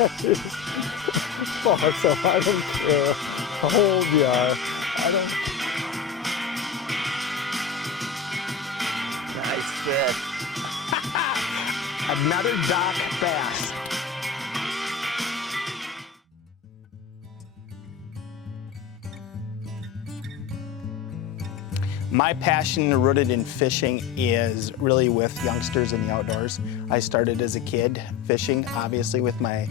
Fuck, so I don't care how old you are. I don't. Nice fish. Another dock bass. My passion rooted in fishing is really with youngsters in the outdoors. I started as a kid fishing, obviously with my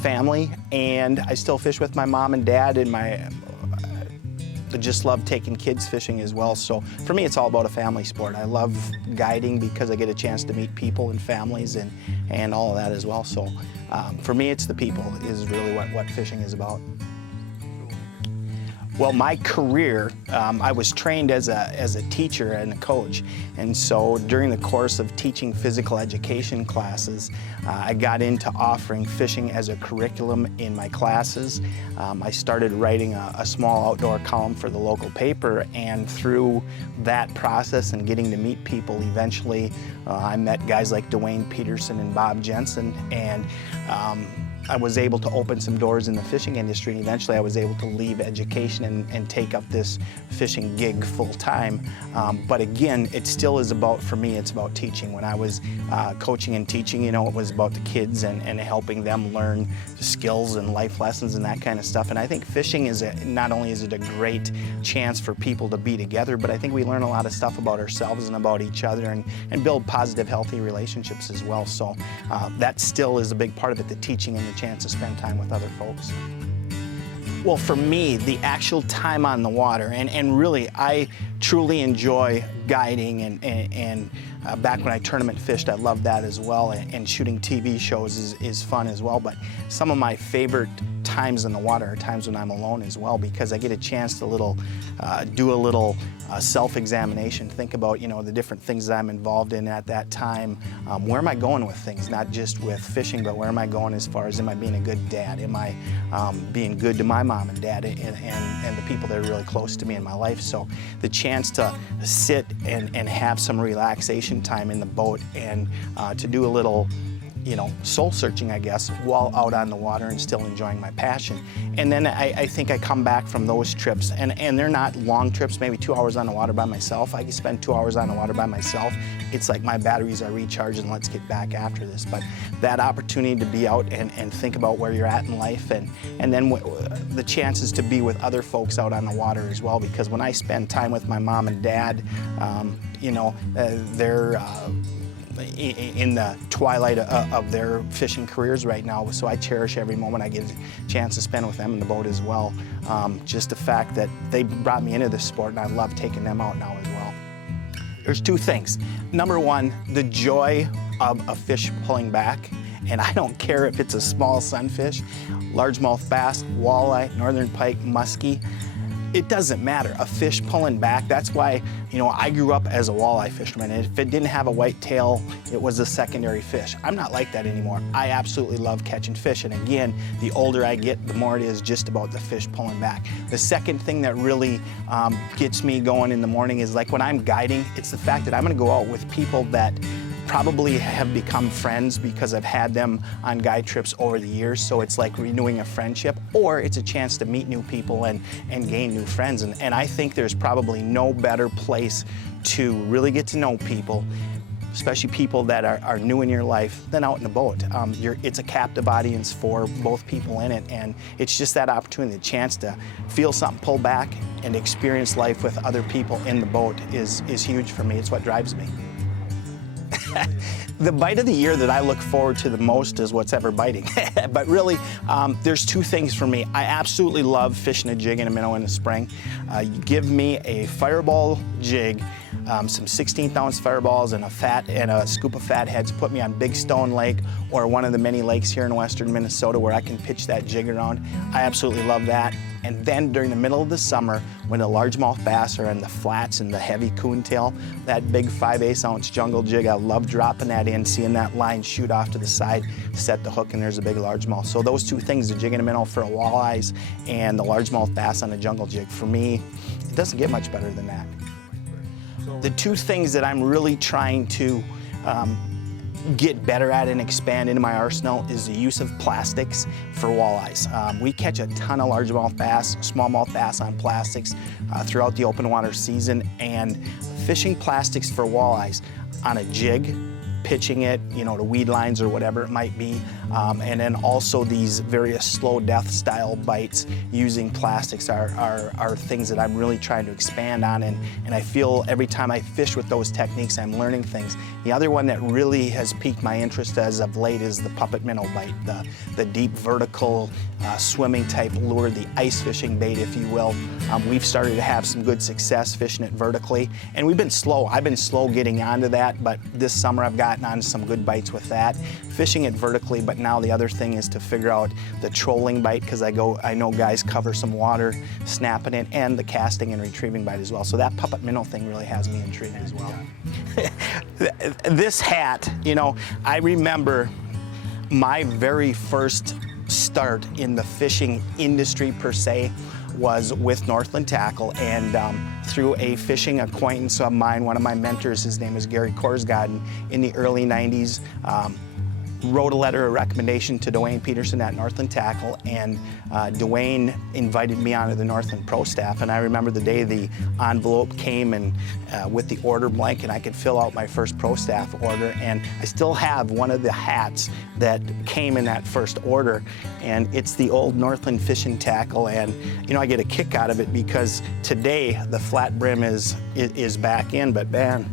family, and I still fish with my mom and dad, and I just love taking kids fishing as well. So for me, it's all about a family sport. I love guiding because I get a chance to meet people and families and all of that as well. So for me, it's the people is really what fishing is about. Well, my career, I was trained as a teacher and a coach, and so during the course of teaching physical education classes, I got into offering fishing as a curriculum in my classes. I started writing a small outdoor column for the local paper, and through that process and getting to meet people, eventually I met guys like Dwayne Peterson and Bob Jensen, and I was able to open some doors in the fishing industry, and eventually I was able to leave education and take up this fishing gig full time. But again, it still is about, for me, it's about teaching. When I was coaching and teaching, you know, it was about the kids and helping them learn skills and life lessons and that kind of stuff. And I think fishing is not only is it a great chance for people to be together, but I think we learn a lot of stuff about ourselves and about each other and build positive, healthy relationships as well. So that still is a big part of it, the teaching and the chance to spend time with other folks. Well, for me, the actual time on the water, and really, I truly enjoy guiding, and back when I tournament fished, I loved that as well, and shooting TV shows is fun as well. But some of my favorite times in the water are times when I'm alone as well, because I get a chance to do a little self-examination, think about, you know, the different things that I'm involved in at that time. Where am I going with things? Not just with fishing, but where am I going as far as, am I being a good dad? Am I being good to my mom and dad and the people that are really close to me in my life? So the chance to sit and have some relaxation time in the boat and to do a little, you know, soul searching, I guess, while out on the water and still enjoying my passion. And then I think I come back from those trips, and they're not long trips, maybe 2 hours on the water by myself. I can spend 2 hours on the water by myself. It's like my batteries are recharged and let's get back after this. But that opportunity to be out and think about where you're at in life, and then the chances to be with other folks out on the water as well, because when I spend time with my mom and dad, you know, they're in the twilight of their fishing careers right now, so I cherish every moment I get a chance to spend with them in the boat as well. Just the fact that they brought me into this sport, and I love taking them out now as well. There's two things. Number one, the joy of a fish pulling back, and I don't care if it's a small sunfish, largemouth bass, walleye, northern pike, muskie. It doesn't matter. A fish pulling back, that's why, you know, I grew up as a walleye fisherman, and if it didn't have a white tail, it was a secondary fish. I'm not like that anymore. I absolutely love catching fish, and again, the older I get, the more it is just about the fish pulling back. The second thing that really gets me going in the morning is, like, when I'm guiding, it's the fact that I'm gonna go out with people that probably have become friends because I've had them on guide trips over the years, so it's like renewing a friendship, or it's a chance to meet new people and gain new friends. And I think there's probably no better place to really get to know people, especially people that are new in your life, than out in the boat. It's a captive audience for both people in it, and it's just that opportunity, the chance to feel something pull back and experience life with other people in the boat is huge for me. It's what drives me. The bite of the year that I look forward to the most is what's ever biting. But really, there's two things for me. I absolutely love fishing a jig in a minnow in the spring. You give me a fireball jig, some 16th ounce fireballs and a scoop of fat heads, put me on Big Stone Lake or one of the many lakes here in western Minnesota where I can pitch that jig around. I absolutely love that. And then during the middle of the summer, when the largemouth bass are in the flats and the heavy coontail, that big 5/8 ounce jungle jig, I love dropping that in, seeing that line shoot off to the side, set the hook, and there's a big largemouth. So those two things, the jig and a minnow for a walleyes and the largemouth bass on a jungle jig, for me, it doesn't get much better than that. The two things that I'm really trying to get better at and expand into my arsenal is the use of plastics for walleyes. We catch a ton of largemouth bass, smallmouth bass on plastics throughout the open water season, and fishing plastics for walleyes on a jig, pitching it, you know, to weed lines or whatever it might be, and then also these various slow death style bites using plastics are things that I'm really trying to expand on, and I feel every time I fish with those techniques I'm learning things. The other one that really has piqued my interest as of late is the puppet minnow bite, the deep vertical swimming type lure, the ice fishing bait, if you will. We've started to have some good success fishing it vertically, and we've been slow. I've been slow getting onto that, but this summer I've gotten on some good bites with that, fishing it vertically. But now the other thing is to figure out the trolling bite, because I know guys cover some water snapping it, and the casting and retrieving bite as well. So that puppet minnow thing really has me intrigued as well. This hat, you know, I remember my very first start in the fishing industry per se was with Northland Tackle, and through a fishing acquaintance of mine, one of my mentors, his name is Gary Korsgaard, in the early 90s, wrote a letter of recommendation to Dwayne Peterson at Northland Tackle, and Dwayne invited me onto the Northland Pro staff. And I remember the day the envelope came and with the order blank, and I could fill out my first Pro staff order. And I still have one of the hats that came in that first order, and it's the old Northland fishing tackle. And you know, I get a kick out of it because today the flat brim is back in, but man,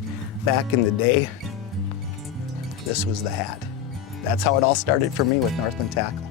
back in the day, this was the hat. That's how it all started for me with Northland Tackle.